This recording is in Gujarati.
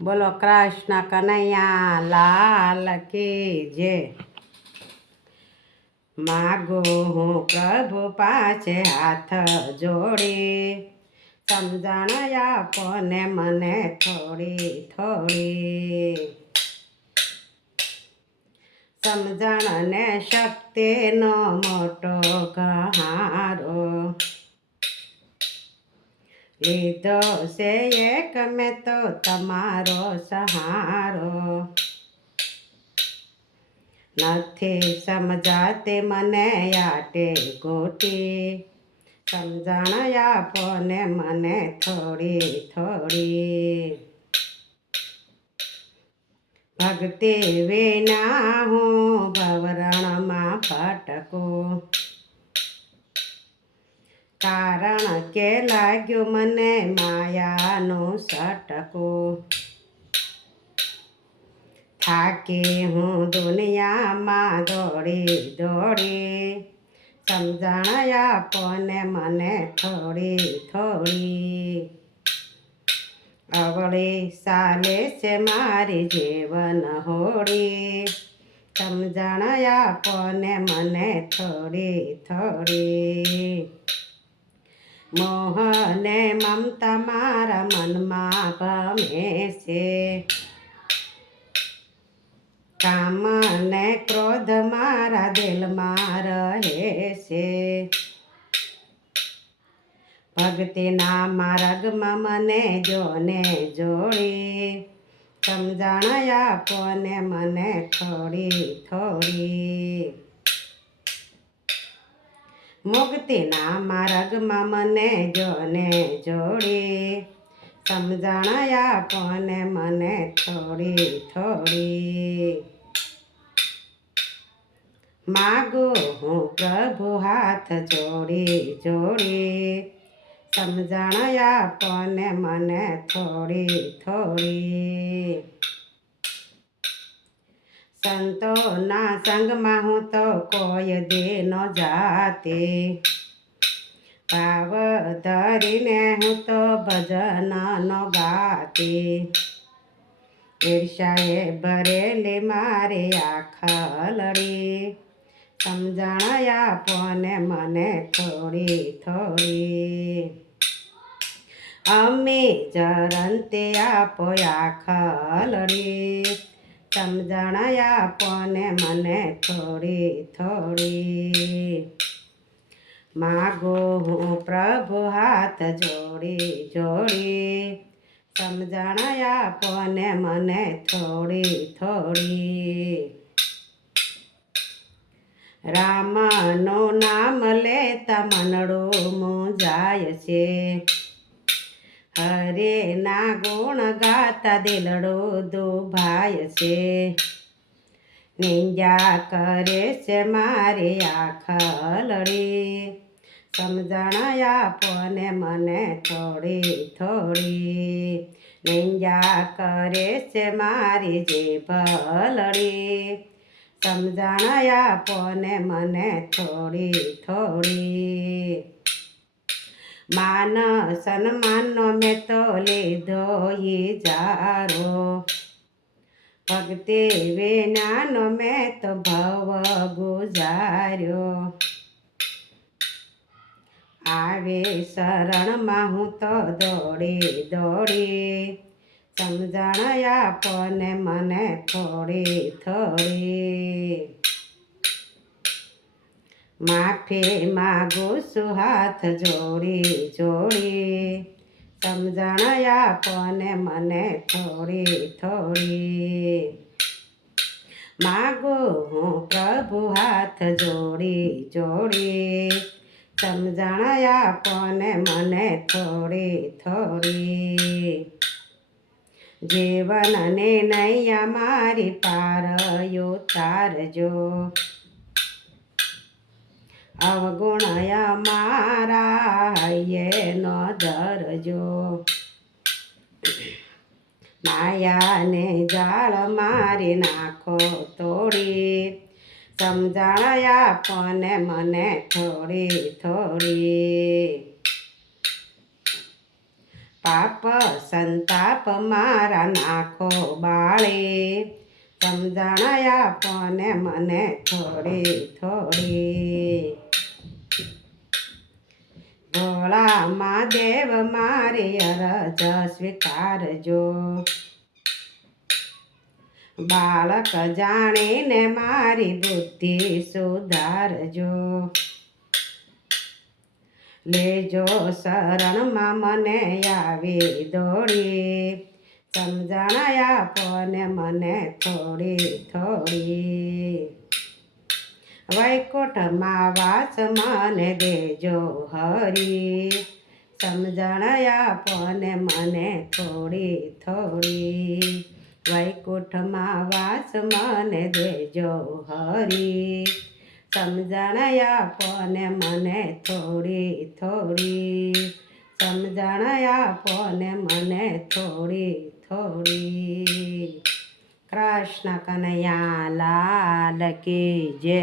બોલો કૃષ્ણ કનૈયા લાલ કી જય। માગો હું પ્રભુ પાસે હાથ જોડી, સમજણ આપો ને મને થોડી થોડી। સમજણ ને શક્તિનો મોટો કહારો લીધો છે એક મેં તો તમારો સહારો। નથી સમજાતી મને આટે ગોટી, સમજણ આપો ને મને થોડી થોડી। ભક્તિ વિના હું ભવરણમાં ભટકું, કારણ કે લાગ્યું મને માયાનું સટકું। થાકી હું દુનિયામાં દોડી દોડી, સમજણ આપો ને મને થોડી થોડી। અવળી ચાલે છે મારી જીવન હોડી, સમજણ આપો ને મને થોડી થોડી। મોહ ને મમતા મારા મનમાં ભમે છે, કામ ને ક્રોધ મારા દિલમાં રહે છે। ભક્તિના માર્ગમાં મને જોને જોડી, સમજણ આપો ને મને થોડી થોડી। મુક્તિના માર્ગમાં મને જોને જોડી, સમજણ આપો ને મને થોડી થોડી। માગું હું પ્રભુ હાથ જોડી જોડી, સમજણ આપો ને મને થોડી થોડી। સંતોના સંગમાં હું તો કોઈ દી ન જાતી, ભાવ ધરીને હું તો ભજન ન ગાતી। ઈર્ષાએ ભરેલી મારી આખલડી, સમજણ આપો ને મને થોડી થોડી। અમે જરંતે આપો આખલડી, સમજણ આપો ને મને થોડી થોડી। માગો હું પ્રભુ હાથ જોડી જોડી, સમજણ આપો ને મને થોડી થોડી। રામનું નામ લેતા મનડું મૂંઝાય છે, હરેના ગુણ ગાતા દિલડું દુભાય છે। નિંજા કરે છે મારી આખલડી, સમજણ આપો ને મને થોડી થોડી। નિંજા કરે છે મારી જીભલડી, સમજણ આપો ને મને થોડી થોડી। માન સન્માનનો મેં તો લીધો ઈજારો, ભક્તિ વિનાનો મેં તો ભવ ગુજાર્યો। આવી શરણમાં હું તો દોડી દોડી, સમજણ આપો ને મને થોડી થોડી। માફી માગું છું હાથ જોડી જોડી, સમજણ આપો ને મને થોડી થોડી। માગું હું પ્રભુ હાથ જોડી જોડી, સમજણ આપો ને મને થોડી થોડી। જીવનને નૈયા મારી પાર ઉતારજો, અવગુણ મારા હૈયે ન ધરજો। માયાને જાળ મારી નાખો તોડી, સમજણ આપો ને મને થોડી થોડી। પાપ સંતાપ મારા નાખો બાળે સમજણ આપોને મને થોડી થોડી ભોળા મહાદેવ મારી અરજ સ્વીકારજો બાળક જાણીને મારી બુદ્ધિ સુધારજો લેજો શરણમાં મને આવી દોડી સમજણ આપોને મને થોડી થોડી વૈકુંઠમાં વાસ મને દેજો હરી સમજણ આપોને મને થોડી થોડી વૈકુંઠમાં વાસ મને દેજો હરી સમજણ આપોને મને થોડી થોડી સમજણ આપોને મને થોડી થોડી કૃષ્ણ કનૈયા લાલ કી જય